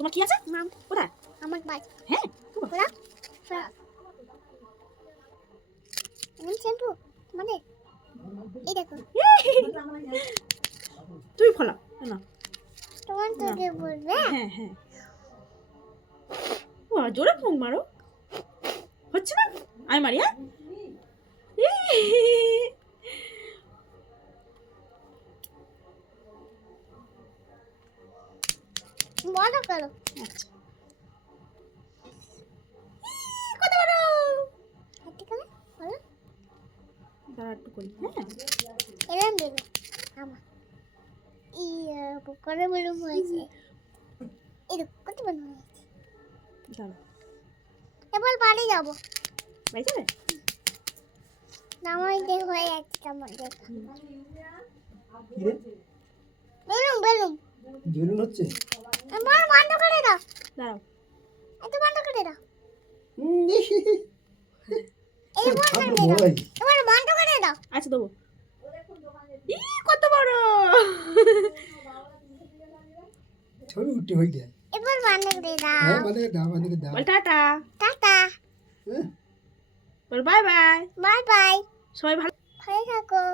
তোমার কি আছে? মাম কোথায়? আমার বাই। হ্যাঁ ওরা আমি শ্যাম্পু মানে এই দেখো তুই ফলা না। তোমার তোকে বলবে। হ্যাঁ হ্যাঁ ও জোরে ফুঁক মারো হচ্ছে না আমি মারি হ্যাঁ বড় করো। আচ্ছা কত বড় হাতে করে বলো দাঁড়া একটু করি হ্যাঁ এরম দেবে আমার ইয়া করে বলে হয়েছে এই দেখো কত বড় হয়েছে। দাঁড়া এবার বাড়ি যাবো বাই যাবে নামাই দে হয়ে যাচ্ছে কেমন দেখ কি রে বেলুন বেলুন বেলুন হচ্ছে এবার বন্ধ করে দাও দাঁড়াও এত বন্ধ করে দাও হুম, এই বন্ধ ঠাকুর করে দাও ভয়। এবার বন্ধ করে দাও আচ্ছা দেবো ই কত বড় ছবি উঠতে হয়ে যায় এবার বন্ধ করে দাও হ্যাঁ বাঁধে দাও বল টাটা টাটা হ্যাঁ বল বাই বাই বাই বাই সবাই ভালো ভালো থাকো।